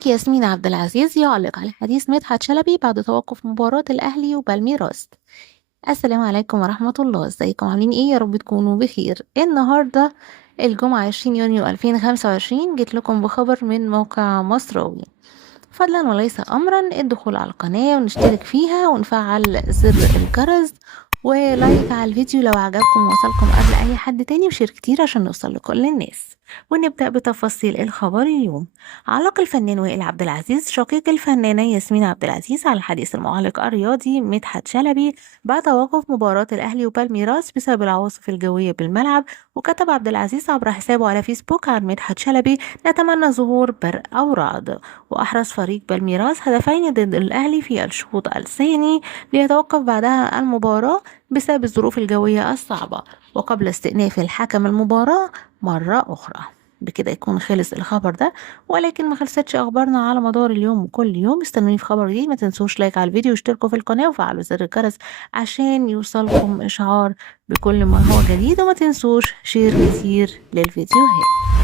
الملك ياسمين عبد العزيز يعلق على حديث مدحت شلبي بعد توقف مباراة الأهلي وبالميراس. السلام عليكم ورحمة الله، ازيكم عاملين ايه؟ يا رب تكونوا بخير. النهاردة الجمعة 20 يونيو 2025 جيت لكم بخبر من موقع مصراوي. فضلا وليس أمرا الدخول على القناة ونشترك فيها ونفعل زر الجرس ولايك على الفيديو لو عجبكم ووصلكم قبل أي حد تاني، وشير كتير عشان نوصل لكل الناس. ونبدأ بتفاصيل الخبر اليوم. علق الفنان وائل عبد العزيز شقيق الفنانة ياسمين عبد العزيز على حديث المعلق الرياضي مدحت شلبي بعد توقف مباراة الأهلي وبالميراس بسبب العواصف الجوية بالملعب. وكتب عبد العزيز عبر حسابه على فيسبوك عن مدحت شلبي: نتمنى ظهور برق أو رعد. وأحرز فريق بالميراس هدفين ضد الأهلي في الشوط الثاني ليتوقف بعدها المباراة بسبب الظروف الجوية الصعبة، وقبل استئناف الحكم المباراة مرة أخرى. بكده يكون خلص الخبر ده، ولكن ما خلصتش أخبارنا على مدار اليوم وكل يوم. استنوني في خبر جديد، ما تنسوش لايك على الفيديو واشتركوا في القناة وفعلوا زر الجرس عشان يوصلكم إشعار بكل ما هو جديد، وما تنسوش شير كتير للفيديوهات.